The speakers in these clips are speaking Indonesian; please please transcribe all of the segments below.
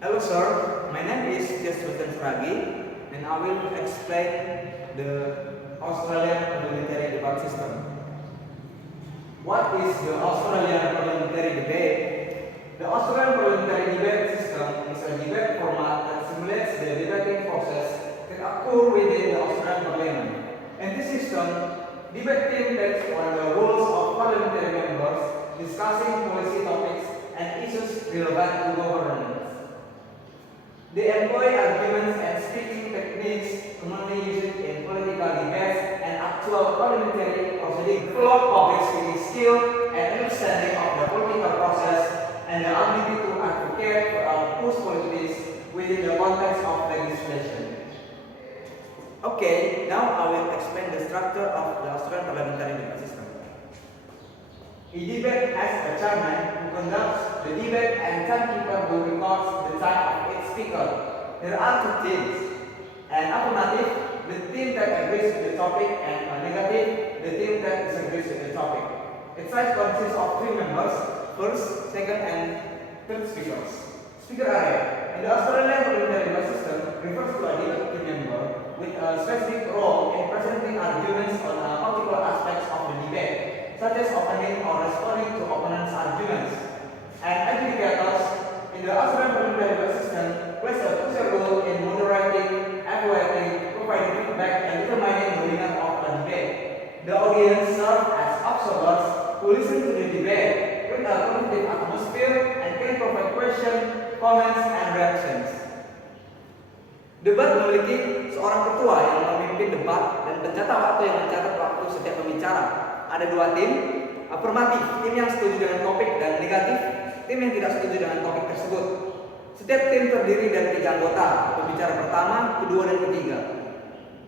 Hello sir, my name is Sultan Suragi and I will explain the Australian parliamentary debate system. What is the Australian parliamentary debate? The Australian parliamentary debate system is a debate format that simulates the debating process that occur within the Australian Parliament. In this system, debate team takes on the roles of parliamentary members discussing policy topics and issues relevant to governance. They employ arguments and speaking techniques commonly used in political debates and actual parliamentary proceedings. Develop public speaking skill and understanding of the political process and the ability to advocate for push politics within the context of legislation. Okay, now I will explain the structure of the Australian parliamentary debate system. A debate has a chairman who conducts the debate and timekeeper who records the time of each speaker. There are two teams. An affirmative, the team that agrees with the topic, and a negative, the team that disagrees with the topic. Its size consists of three members, first, second, and third speakers. Speaker area. In the Australian parliamentary debate system refers to a debate team member with a specific role in presenting arguments on particular aspects of the debate, such as opening or responding to opponents' arguments. And adjudicators in the Australian parliamentary debate system plays a crucial role in moderating, evaluating, providing feedback, and determining the winner of the debate. The audience serve as observers who listen to the debate with a positive atmosphere and can provide questions, comments, and reactions. Debat memiliki seorang ketua yang memimpin debat dan pencatat waktu yang mencatat waktu setiap pembicara. Ada dua tim, afirmatif, tim yang setuju dengan topik, dan negatif, tim yang tidak setuju dengan topik tersebut. Setiap tim terdiri dari 3 anggota, pembicara pertama, kedua, dan ketiga.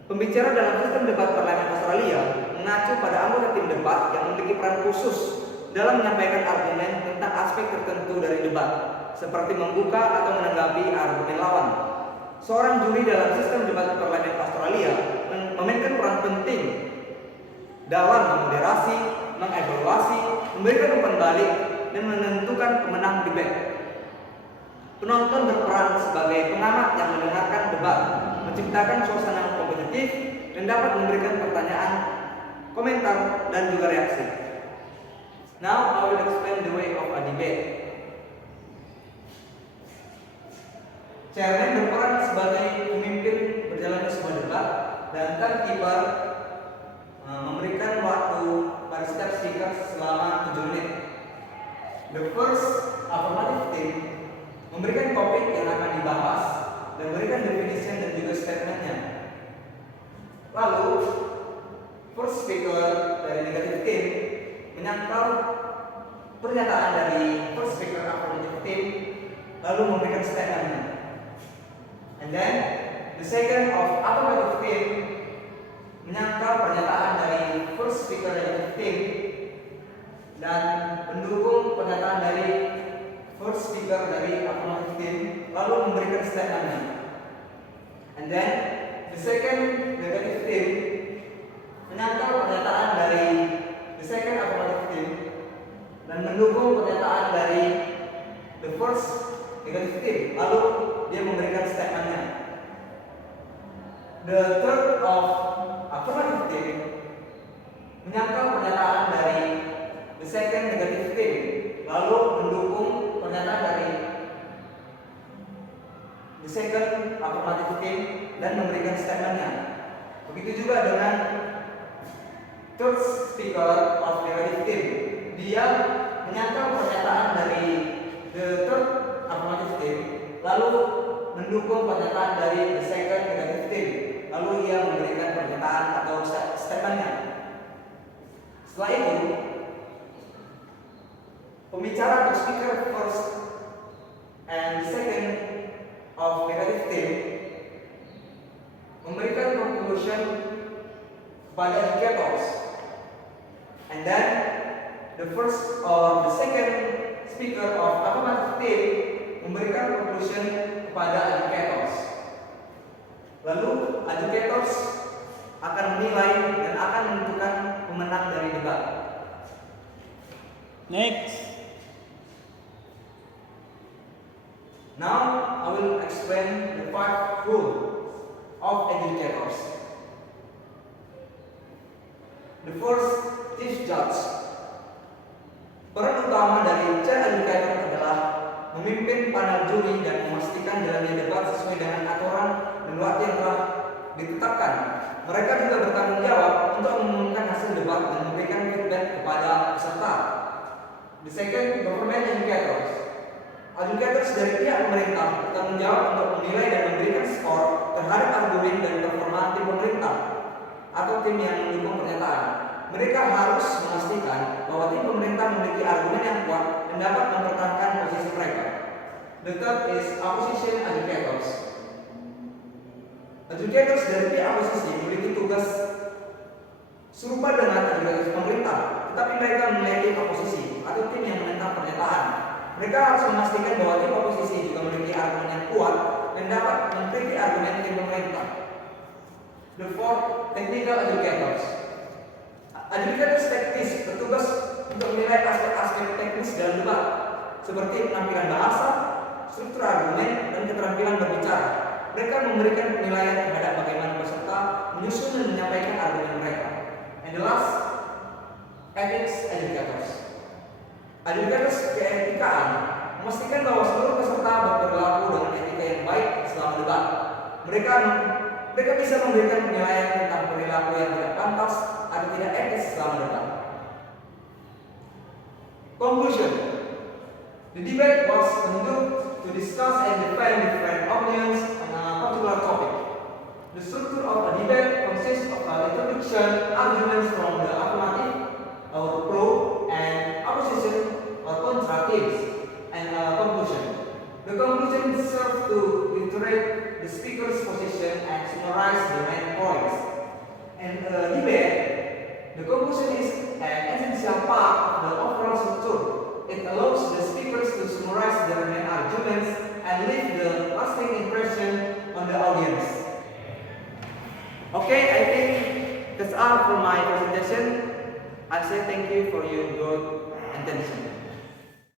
Pembicara dalam sistem debat parlemen Australia mengacu pada anggota tim debat yang memiliki peran khusus dalam menyampaikan argumen tentang aspek tertentu dari debat, seperti membuka atau menanggapi argumen lawan. Seorang juri dalam sistem debat parlemen Australia memainkan peran penting dalam memoderasi, mengevaluasi, memberikan umpan balik, dan menentukan pemenang debat. Penonton berperan sebagai pengamat yang mendengarkan debat, menciptakan suasana kompetitif, dan dapat memberikan pertanyaan, komentar, dan juga reaksi. Now I will explain the way of a debate. Chairman berperan sebagai pemimpin berjalannya sebuah debat, dan timekeeper memberikan waktu pada setiap speaker selama 7 menit. The first affirmative team memberikan topik yang akan dibahas dan memberikan definition dan juga statementnya. Lalu first speaker dari negative team menyangkal pernyataan dari first speaker affirmative team lalu memberikan statementnya. And then the second of affirmative team menyangkal pernyataan dari first speaker negative team dan mendukung pernyataan dari first speaker dari affirmative team lalu memberikan statementnya. And then the second negative team menyangkal pernyataan dari the second affirmative team dan mendukung pernyataan dari the first negative team lalu dia memberikan statementnya. The third of affirmative team menyangkal pernyataan dari the second negative team lalu mendukung pernyataan dari the second affirmative team dan memberikan statementnya. Begitu juga dengan third speaker of negative team, dia menyangkal pernyataan dari the third affirmative team lalu mendukung pernyataan dari the second negative team lalu ia memberikan pernyataan atau statementnya. Setelah itu, pembicara atau speaker first and second of negative team memberikan conclusion kepada indicators, and then the first or the second speaker of affirmative team memberikan conclusion kepada educators. Lalu educators akan menilai dan akan menentukan pemenang dari debat. Next. Now I will explain the 5 rules of adjudicators. The first, chief judge. Peran utama dari chair adjudicator adalah memimpin panel juri dan memastikan jalannya debat sesuai dengan aturan dan waktu yang telah ditetapkan. Mereka juga bertanggung jawab untuk mengumumkan hasil debat dan memberikan feedback kepada peserta. The second, government adjudicators. Adjudicators dari pihak pemerintah bertanggung jawab untuk menilai dan memberikan skor terhadap argumen dan performa tim pemerintah atau tim yang mendukung pernyataan. Mereka harus memastikan bahwa tim pemerintah memiliki argumen yang kuat dan dapat mempertahankan posisi mereka. The third is opposition adjudicators. Adjudicators dari pihak oposisi memiliki tugas serupa dengan adjudicators pemerintah, tetapi mereka memiliki oposisi atau tim yang menentang pernyataan. Mereka harus memastikan bahwa tim oposisi juga memiliki argumen yang kuat dan dapat mengkritik argumen tim pemerintah. The fourth, technical adjudicators. Adjudicators teknis bertugas untuk menilai aspek-aspek teknis dalam debat, seperti penampilan bahasa, struktur argumen, dan keterampilan berbicara. Mereka memberikan penilaian terhadap bagaimana peserta menyusun dan menyampaikan argumen mereka. And the last, ethics adjudicators. Adjudicators keetikaan memastikan bahwa seluruh peserta berperilaku dengan etika yang baik selama debat. Mereka bisa memberikan penilaian tentang perilaku yang tidak pantas atau tidak etis selama debat. Conclusion. The debate was conducted to discuss and defend different opinions on a particular topic. The structure of a debate consists of an introduction, arguments from the affirmative or pro and opposition or contra teams, and a conclusion. The conclusion serves to reiterate the speaker's position and summarize the main points. And a debate, the conclusion is an essential part of the overall structure. It allows the speakers to summarize their main arguments and leave the lasting impression on the audience. Okay, I think that's all for my presentation. I say thank you for your good attention.